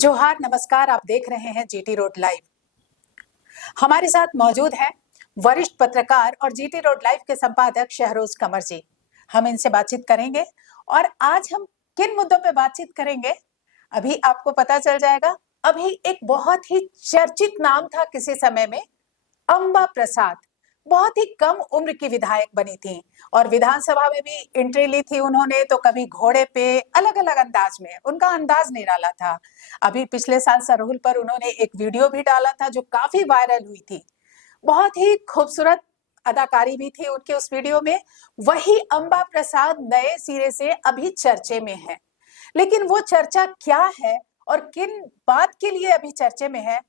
जोहार नमस्कार। आप देख रहे हैं जीटी रोड लाइव। हमारे साथ मौजूद है वरिष्ठ पत्रकार और जीटी रोड लाइव के संपादक शहरोज कमर जी। हम इनसे बातचीत करेंगे और आज हम किन मुद्दों पे बातचीत करेंगे अभी आपको पता चल जाएगा। अभी एक बहुत ही चर्चित नाम था किसी समय में, अंबा प्रसाद। बहुत ही कम उम्र की विधायक बनी थी और विधानसभा में भी एंट्री ली थी उन्होंने, तो कभी घोड़े पे, अलग अलग अंदाज में। उनका अंदाज निराला था। अभी पिछले साल सरहुल पर उन्होंने एक वीडियो भी डाला था जो काफी वायरल हुई थी। बहुत ही खूबसूरत अदाकारी भी थी उनके उस वीडियो में। वही अंबा प्रसाद नए सिरे से अभी चर्चे में है, लेकिन वो चर्चा क्या है और किन बात के लिए अभी चर्चे में है?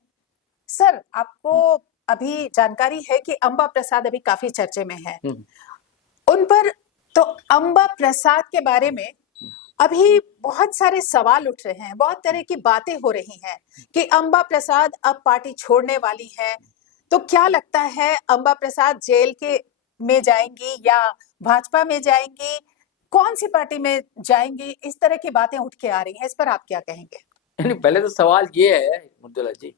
सर, आपको अभी जानकारी है कि अंबा प्रसाद अभी काफी चर्चे में है उन पर। तो अंबा प्रसाद के बारे में अभी बहुत सारे सवाल उठ रहे हैं, बहुत तरह की बातें हो रही हैं कि अंबा प्रसाद अब पार्टी छोड़ने वाली है। तो क्या लगता है, अंबा प्रसाद जेल के में जाएंगी या भाजपा में जाएंगी, कौन सी पार्टी में जाएंगी? इस तरह की बातें उठ के आ रही हैं, इस पर आप क्या कहेंगे? पहले तो सवाल ये है मुद्दुला जी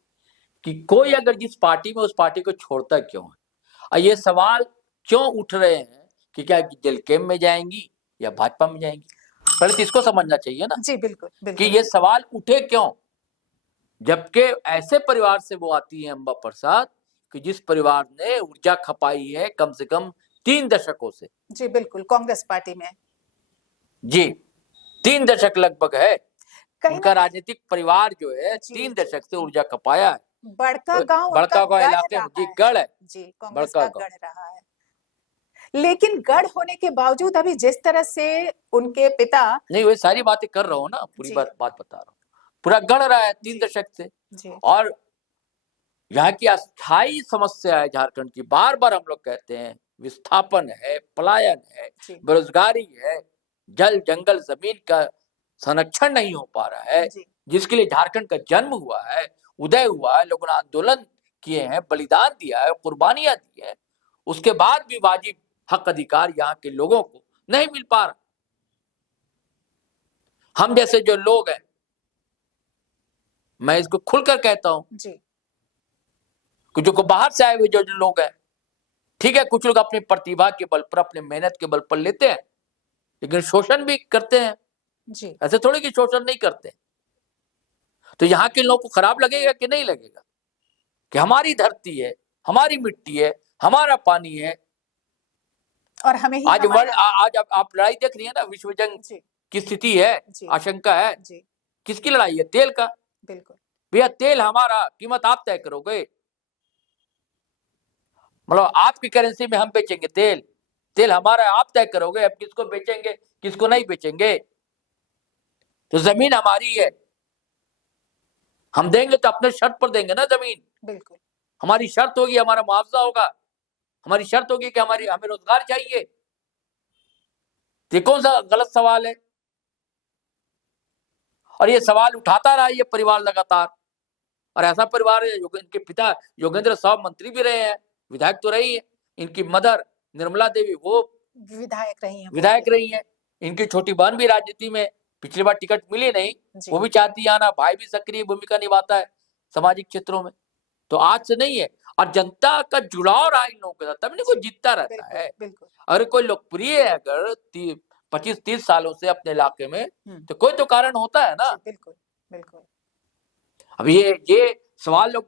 कि कोई अगर जिस पार्टी में उस पार्टी को छोड़ता क्यों है, और ये सवाल क्यों उठ रहे हैं कि क्या जेल कैंप में जाएंगी या भाजपा में जाएंगी। पहले तो इसको समझना चाहिए ना। जी बिल्कुल, कि ये सवाल उठे क्यों, जबकि ऐसे परिवार से वो आती है अंबा प्रसाद कि जिस परिवार ने ऊर्जा खपाई है कम से कम 3 दशकों से। जी बिल्कुल, कांग्रेस पार्टी में जी 3 दशक लगभग है उनका राजनीतिक परिवार जो है। 3 दशक से ऊर्जा खपाया है। बड़का गांव इलाके में जी गढ़ है, जी कांग्रेस का गढ़ रहा है। लेकिन गढ़ होने के बावजूद अभी जिस तरह से उनके पिता, नहीं वही सारी बातें कर रहा हूँ ना, पूरी बात बता रहा हूँ। पूरा गढ़ रहा है 3 दशक से जी। और यहाँ की अस्थायी समस्या है झारखंड की, बार बार हम लोग कहते हैं, विस्थापन है, पलायन है, बेरोजगारी है, जल जंगल जमीन का संरक्षण नहीं हो पा रहा है, जिसके लिए झारखंड का जन्म हुआ है, उदय हुआ है, लोगों ने आंदोलन किए हैं, बलिदान दिया है, कुर्बानियां दी है, उसके बाद भी वाजिब हक अधिकार यहाँ के लोगों को नहीं मिल पा रहा। हम जैसे जो लोग हैं, मैं इसको खुलकर कहता हूं, जो बाहर से आए हुए जो लोग हैं, ठीक है, कुछ लोग अपनी प्रतिभा के बल पर, अपने मेहनत के बल पर लेते हैं, लेकिन शोषण भी करते हैं जी। ऐसे थोड़ी कि शोषण नहीं करते। तो यहाँ के लोगों को खराब लगेगा कि नहीं लगेगा कि हमारी धरती है, हमारी मिट्टी है, हमारा पानी है, और हमें ही आज आप लड़ाई देख रही है ना, विश्व जंग की स्थिति है, आशंका है। किसकी लड़ाई है? तेल का। बिल्कुल भैया, तेल हमारा, कीमत आप तय करोगे। मतलब आपकी करेंसी में हम बेचेंगे तेल, तेल हमारा आप तय करोगे, अब किसको बेचेंगे किसको नहीं बेचेंगे। तो जमीन हमारी है, हम देंगे तो अपने शर्त पर देंगे ना जमीन। बिल्कुल हमारी शर्त होगी, हमारा मुआवजा होगा, हमारी शर्त होगी कि हमें रोजगार चाहिए। ये कौन सा गलत सवाल है? और ये सवाल उठाता रहा ये परिवार लगातार, और ऐसा परिवार है इनके पिता योगेंद्र साहब मंत्री भी रहे हैं, विधायक तो रही है, इनकी मदर निर्मला देवी वो विधायक रही है, इनकी छोटी बहन भी राजनीति में, पिछली बार टिकट मिली नहीं, वो भी चाहती है आना, भाई भी सक्रिय भूमिका निभाता है सामाजिक क्षेत्रों में। तो आज से नहीं है, और जनता का जुड़ाव रहा इन लोगों के साथ, तभी कोई जीतता रहता है। अगर कोई लोकप्रिय है अगर 25-30 सालों से अपने इलाके में, तो कोई तो कारण होता है ना। बिल्कुल बिल्कुल। अब ये सवाल लोग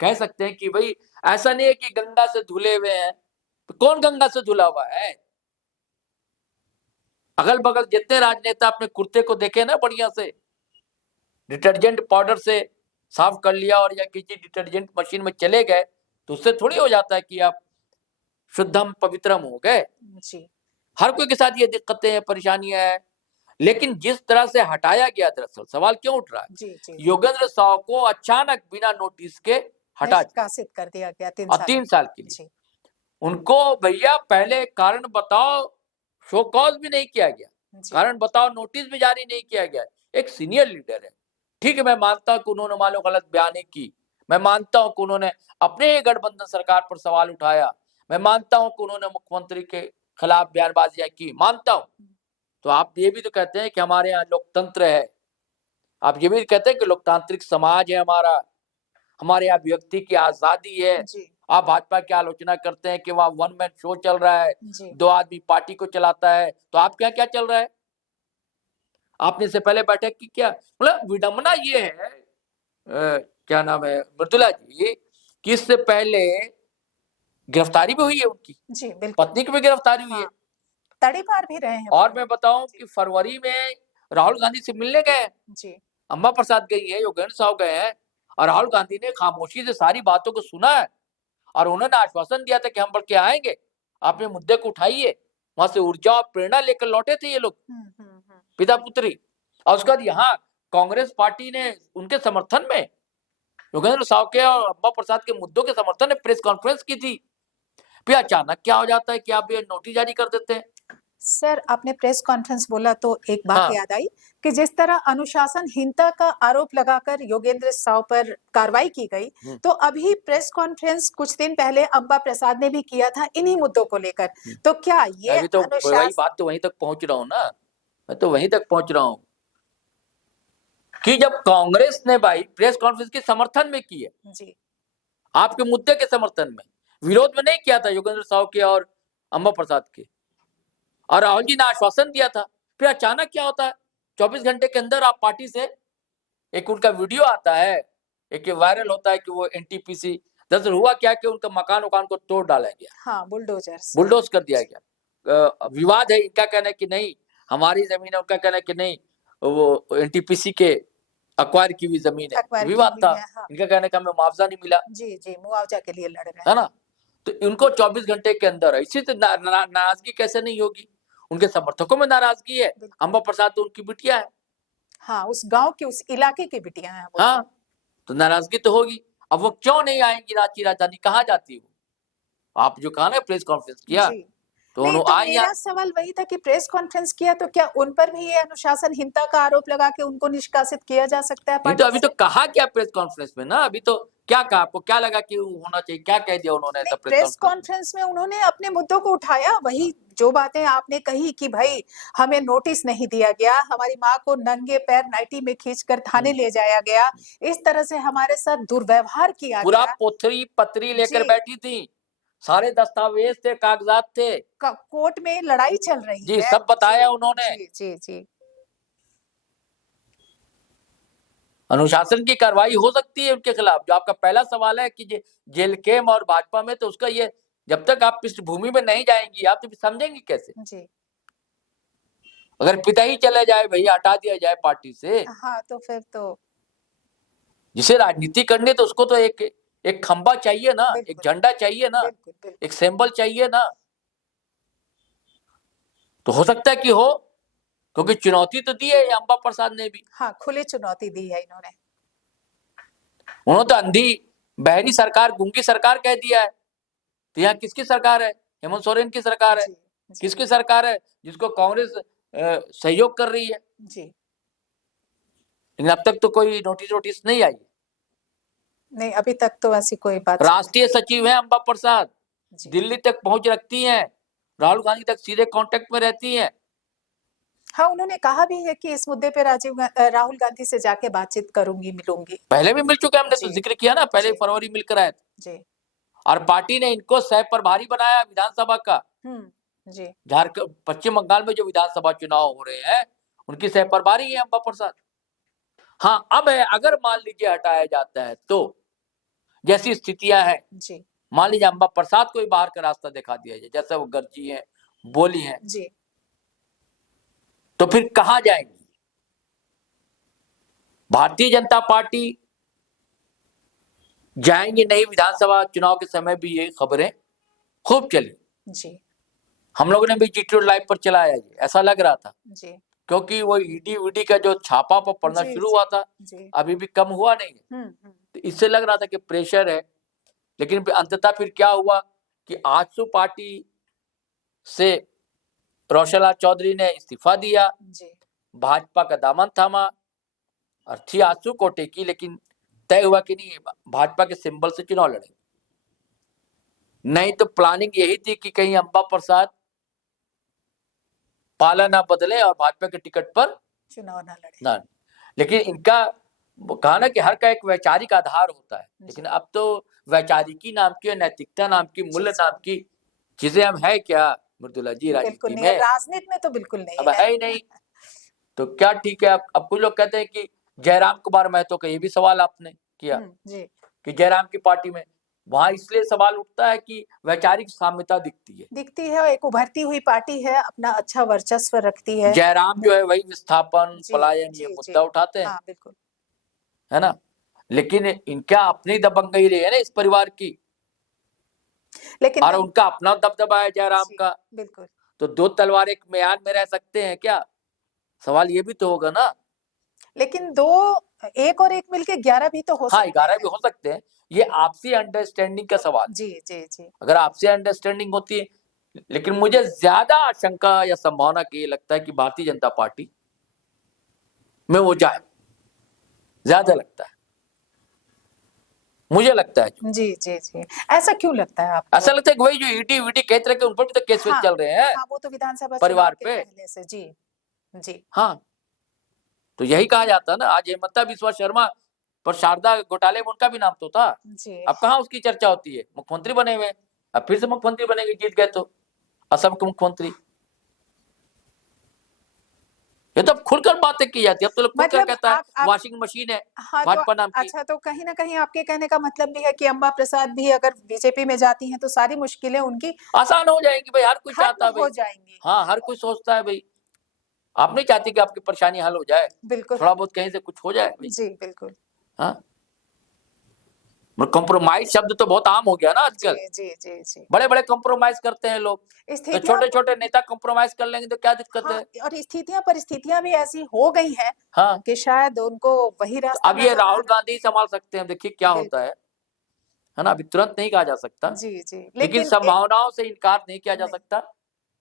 कह सकते हैं कि भाई ऐसा नहीं है कि गंगा से धुले हुए हैं, तो कौन गंगा से धुला हुआ है? अगल बगल जितने राजनेता अपने कुर्ते को देखे ना, बढ़िया से डिटर्जेंट पाउडर से साफ कर लिया और या किसी डिटर्जेंट मशीन में चले गए, तो उससे थोड़ी हो जाता है कि आप शुद्धम पवित्रम हो गए। हर कोई के साथ ये दिक्कतें हैं, परेशानियां हैं, लेकिन जिस तरह से हटाया गया, दरअसल सवाल क्यों उठ रहा है? योगेंद्र साहु को अचानक बिना नोटिस के हटा कर दिया गया 3 साल के लिए। उनको भैया पहले कारण बताओ, शो कॉज भी नहीं किया गया, कारण बताओ नोटिस भी जारी नहीं किया गया। एक सीनियर लीडर है, ठीक है, मैं मानता हूं कि उन्होंने मान लो गलत बयानी की, मैं मानता हूं कि उन्होंने अपने गठबंधन सरकार पर सवाल उठाया, मैं मानता हूं कि उन्होंने मुख्यमंत्री के खिलाफ बयानबाजियां की, मानता हूं। तो आप ये भी तो कहते हैं कि हमारे यहाँ लोकतंत्र है, आप ये भी कहते हैं कि लोकतांत्रिक समाज है हमारा, हमारे यहाँ व्यक्ति की आजादी है। जी आप भाजपा की आलोचना करते हैं कि वहां वन मैन शो चल रहा है, जी 2 आदमी पार्टी को चलाता है, तो आप क्या क्या चल रहा है? आपने इससे पहले बैठक की क्या? मतलब विडंबना ये है, क्या नाम है मृदुला जी, कि इससे पहले गिरफ्तारी भी हुई है उनकी, जी बिल्कुल, पत्नी की भी गिरफ्तारी हुई है। हाँ, तड़ीपार भी रहे हैं और वो। मैं बताऊं जी कि फरवरी में राहुल गांधी से मिलने गए, जी अम्बा प्रसाद गई है, योगेंद्र साहु गए हैं, और राहुल गांधी ने खामोशी से सारी बातों को सुना है, और उन्होंने आश्वासन दिया था कि हम बढ़ के आएंगे, आपने मुद्दे को उठाइए। वहां से ऊर्जा और प्रेरणा लेकर लौटे थे ये लोग, पिता पुत्री। और उसके बाद यहाँ कांग्रेस पार्टी ने उनके समर्थन में, योगेंद्र साहु के और अम्बा प्रसाद के मुद्दों के समर्थन में प्रेस कॉन्फ्रेंस की थी। फिर अचानक क्या हो जाता है कि आप ये नोटिस जारी कर देते हैं। सर, आपने प्रेस कॉन्फ्रेंस बोला तो एक बात हाँ, याद आई कि जिस तरह अनुशासनहीनता का आरोप लगाकर योगेंद्र साहु पर कार्रवाई की गई, तो अभी प्रेस कॉन्फ्रेंस कुछ दिन पहले अम्बा प्रसाद ने भी किया था इन्हीं मुद्दों को लेकर। तो क्या ये अभी तो वही अनुशासन, बात तो वहीं तक पहुंच रहा हूं ना, मैं तो वहीं तक पहुंच रहा हूं कि जब कांग्रेस ने भाई प्रेस कॉन्फ्रेंस के समर्थन में की है, जी आपके मुद्दे के समर्थन में, विरोध में नहीं किया था योगेंद्र साहु के और अम्बा प्रसाद के, और राहुल जी ने आश्वासन दिया था। फिर अचानक क्या होता है, 24 घंटे के अंदर आप पार्टी से, एक उनका वीडियो आता है, एक वायरल होता है कि वो एनटीपीसी, दरअसल हुआ क्या कि उनका मकान को तोड़ डाला गया, हाँ, बुलडोजर से। बुलडोज कर दिया गया। विवाद है, इनका कहना है कि नहीं हमारी जमीन है, उनका कहना है कि नहीं वो एनटीपीसी के अक्वायर की हुई जमीन है, अखबार की विवाद हुई था। है, हाँ। इनका कहना है कि हमें मुआवजा नहीं मिला, जी जी, मुआवजा के लिए लड़ रहे है हैं। ना। तो इनको 24 घंटे के अंदर, इसी से नाराजगी कैसे नहीं होगी, उनके समर्थकों में नाराजगी है। बिल्कुल। अम्बा प्रसाद तो उनकी बिटिया है, हाँ, उस गांव की, उस इलाके की बिटियां हैं वो। हाँ, तो नाराजगी तो होगी। अब वो क्यों नहीं आएंगी रांची राजधानी, कहाँ जाती वो? आप जो कहा ना प्रेस कॉन्फ्रेंस किया, जी तो नहीं, उन्होंने तो आई यहाँ। मेरा सवाल वही था कि प्रेस कॉन्फ्रेंस किया तो क्या उन पर भी ये अनुशासनहीनता का आरोप लगा के उनको निष्कासित किया जा सकता है नहीं तो पार्टी अभी से? तो कहा क्या प्रेस कॉन्फ्रेंस में ना, अभी तो क्या कहा, आपको क्या लगा कि होना चाहिए, क्या कह दिया उन्होंने नहीं, ऐसा प्रेस प्रेस कॉन्फ्रेंस में? कॉन्फ्रेंस में उन्होंने अपने मुद्दों को उठाया, वही जो बातें आपने कही कि भाई हमें नोटिस नहीं दिया गया, हमारी माँ को नंगे पैर नाइटी में खींचकर थाने ले जाया गया, इस तरह से हमारे साथ दुर्व्यवहार किया पूरा गया। पोथरी पत्री लेकर जी, बैठी थी, सारे दस्तावेज थे, कागजात थे, कोर्ट में लड़ाई चल रही जी है। सब बताया जी उन्होंने। जी जी जी अनुशासन की कार्रवाई हो सकती है उनके खिलाफ। जो आपका पहला सवाल है कि जेल केम और भाजपा में, तो उसका ये, जब तक आप पृष्ठभूमि में नहीं जाएंगी आप तो समझेंगी कैसे? जी, अगर पिता ही चले जाए, भैया हटा दिया जाए पार्टी से, हाँ, तो फिर तो जिसे राजनीति करनी है तो उसको तो एक खंबा चाहिए ना, एक बिल्कुल झंडा चाहिए ना, बिल्कुल बिल्कुल। एक सिंबल चाहिए ना। तो हो सकता है कि हो, क्योंकि चुनौती तो दी है अम्बा प्रसाद ने भी। हाँ, खुली चुनौती दी है इन्होंने। उन्होंने तो अंधी बहरी सरकार, गूंगी सरकार कह दिया है। तो यहाँ किसकी सरकार है? हेमंत सोरेन की सरकार है। जी जी किसकी सरकार है? जिसको कांग्रेस सहयोग कर रही है। जी, लेकिन अब तक तो कोई नोटिस नहीं आई। नहीं, अभी तक तो ऐसी कोई बात राष्ट्रीय सचिव है अम्बा प्रसाद, जी। दिल्ली तक पहुंच रखती हैं, राहुल गांधी तक सीधे कांटेक्ट में रहती हैं। हाँ, उन्होंने कहा भी है कि इस मुद्दे पे राहुल गांधी से जाके बातचीत करूंगी, मिलूंगी। पहले भी मिल चुके, हमने तो जी जिक्र किया ना, पहले जी फरवरी मिलकर आए थे। जी, और पार्टी ने इनको सह प्रभारी बनाया विधानसभा का। जी झारखंड, पश्चिम बंगाल में जो विधानसभा चुनाव हो रहे हैं, उनकी सह प्रभारी है अम्बा प्रसाद। हाँ, अब है, अगर मान लीजिए हटाया जाता है तो जैसी स्थितियां हैं, जी मान लीजिए अम्बा प्रसाद को ही बाहर का रास्ता दिखा दिया जाए, जैसे वो गर्जी है, बोली है, जी, तो फिर कहां जाएंगी? भारतीय जनता पार्टी जाएंगे नहीं। विधानसभा चुनाव के समय भी ये खबरें खूब चली, जी हम लोगों ने भी जीटी लाइव पर चलाया, ये ऐसा लग रहा था, जी क्योंकि वो ईडी वीडी का जो छापा पर पड़ना जी शुरू हुआ था, जी, अभी भी कम हुआ नहीं है। तो इससे लग रहा था कि प्रेशर है। लेकिन अंततः फिर क्या हुआ कि आजसू पार्टी से रोशनलाल चौधरी ने इस्तीफा दिया, जी भाजपा का दामन थामा, अर्थी आजसू को टेकी, लेकिन तय हुआ कि नहीं भाजपा के सिंबल से चुनाव लड़ेंगे। नहीं तो प्लानिंग यही थी कि कहीं अम्बा प्रसाद पाला ना बदले और भाजपा के टिकट पर चुनाव ना लड़े। ना। लेकिन इनका कहा ना कि हर का एक वैचारिक आधार होता है, लेकिन अब तो वैचारिकी नाम की, नैतिकता नाम की, मूल्य नाम की चीजें हम है क्या मृदुला जी बिल्कुल राजनीति नहीं है, में? राजनीति में तो बिल्कुल नहीं अब है। है ही नहीं। तो क्या ठीक है? अब कुछ लोग कहते हैं कि जयराम कुमार महतो का ये भी सवाल आपने किया जी कि जयराम की पार्टी में, वहां इसलिए सवाल उठता है कि वैचारिक साम्यता दिखती है। एक उभरती हुई पार्टी है, अपना अच्छा वर्चस्व रखती है। जयराम जो है वही विस्थापन, जी पलायन, जी ये जी मुद्दा उठाते हैं, हाँ बिल्कुल। है ना? लेकिन इनका अपनी दबंगई रही है ना इस परिवार की, लेकिन और उनका अपना दबदबा है जयराम जी, का। बिल्कुल। तो दो तलवार एक म्यान में रह सकते हैं क्या? सवाल ये भी तो होगा ना। लेकिन दो, एक और एक मिलके 11 भी तो हो हाँ, सकते 11 हैं। भी हो सकते हैं। ये आपसी अंडरस्टैंडिंग का सवाल है। जी जी जी अगर आपसी अंडरस्टैंडिंग होती है, लेकिन मुझे ज्यादा आशंका या संभावना की ये लगता है कि भारतीय जनता पार्टी में वो जाए, ज्यादा लगता है, मुझे लगता है। जी जी जी ऐसा क्यों लगता है आपको? ऐसा लगता है कि वही जो ईडी वीडी कहते रहे, उन पर भी तो केस वेस हाँ चल रहे हैं हाँ, वो तो विधानसभा चुनाव परिवार के पे। पहले से। जी जी हाँ, तो यही कहा जाता है ना। आज हेमंता बिस्वा शर्मा पर शारदा घोटाले में उनका भी नाम तो था। जी अब कहाँ उसकी चर्चा होती है? मुख्यमंत्री बने हुए, अब फिर से मुख्यमंत्री बनेंगे, जीत गए तो, असम के मुख्यमंत्री। ये तो अब खुलकर बातें की जाती है। अब तो लोग खुलकर मतलब कहता है आप वॉशिंग मशीन है हाँ, तो भाजपा नाम की। अच्छा, तो कहीं ना कहीं आपके कहने का मतलब भी है कि अम्बा प्रसाद भी अगर बीजेपी में जाती हैं तो सारी मुश्किलें उनकी आसान हो जाएंगी भाई, हर कोई चाहता खत्म है हो भाई। जाएंगी। हाँ, हर कोई सोचता है भाई। आप नहीं चाहती कि आपकी परेशानी हल हो जाए, बिल्कुल। थोड़ा बहुत कहीं से कुछ हो जाए भाई। जी बिल्कुल। हाँ, कॉम्प्रोमाइज शब्द तो बहुत आम हो गया ना आजकल। जी जी जी जी बड़े बड़े कॉम्प्रोमाइज करते हैं लोग, तो स्थितियां, छोटे छोटे नेता कॉम्प्रोमाइज कर लेंगे तो क्या दिक्कत हाँ, है? और परिस्थितियां भी ऐसी हो गई हैं हाँ, कि शायद उनको वही तो रास्ता अब ये नजर आ राहुल रहा गांधी संभाल सकते हैं, देखिए क्या है। होता बिल्कुल। है ना? अभी तुरंत नहीं कहा जा सकता, जी जी लेकिन लेकिन संभावनाओं से इनकार नहीं किया जा नहीं। सकता,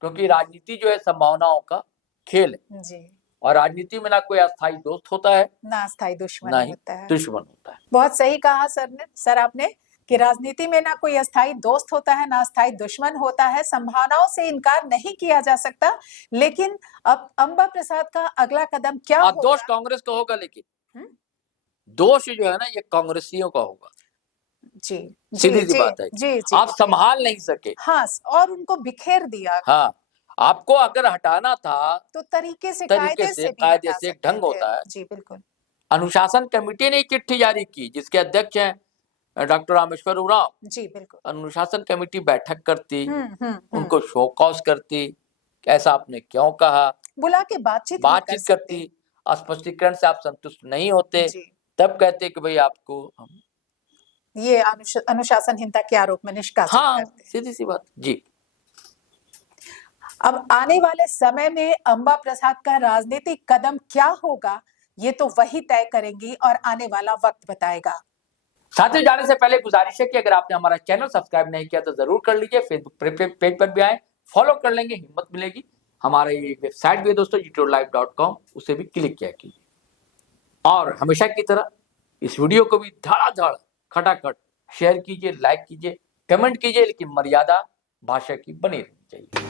क्योंकि राजनीति जो है संभावनाओं का खेल है। जी, और राजनीति में ना कोई अस्थायी दोस्त होता है, ना अस्थायी दुश्मन ना ही होता है। दुश्मन होता है। बहुत सही कहा सर आपने कि राजनीति में ना कोई अस्थायी दोस्त होता है, ना अस्थायी दुश्मन होता है। संभावनाओं से इनकार नहीं किया जा सकता, लेकिन अब अम्बा प्रसाद का अगला कदम क्या और दोष होगा? कांग्रेस का होगा, लेकिन हम्म, दोष जो है ना ये कांग्रेसियों का होगा। जी जी सीधी सी जी बात है कि जी जी आप जी संभाल नहीं सके। हाँ, और उनको बिखेर दिया हाँ, आपको अगर हटाना था तो तरीके से, तरीके कायदे से, से भी कायदे हटा से, एक सकते ढंग थे। होता है। जी बिल्कुल। अनुशासन कमेटी ने चिट्ठी जारी की, जिसके अध्यक्ष हैं डॉक्टर रामेश्वर उरांव। जी बिल्कुल। अनुशासन कमेटी बैठक करती, हम्म। उनको शो कॉज करती, ऐसा आपने क्यों कहा, बुला के बातचीत भी कर बातचीत सकते। करती, स्पष्टीकरण से आप संतुष्ट नहीं होते, जी, तब कहते कि भाई आपको हम, ये अनुशासनहीनता के आरोप में निष्कासित हाँ, करते हैं। सीधी सी बात जी। अब आने वाले समय में अम्बा प्रसाद का राजनीतिक कदम क्या होगा, ये तो वही तय करेंगी और आने वाला वक्त बताएगा। साथियों, जाने से पहले गुजारिश है कि अगर आपने हमारा चैनल सब्सक्राइब नहीं किया तो जरूर कर लीजिए। फेसबुक पेज पर भी आए, फॉलो कर लेंगे, हिम्मत मिलेगी। हमारा ये वेबसाइट भी है दोस्तों, gtolive.com, उसे भी क्लिक किया कीजिए। और हमेशा की तरह इस वीडियो को भी धड़ाधड़ खटाखट शेयर कीजिए, लाइक कीजिए, कमेंट कीजिए, लेकिन मर्यादा भाषा की बनी रहनी चाहिए।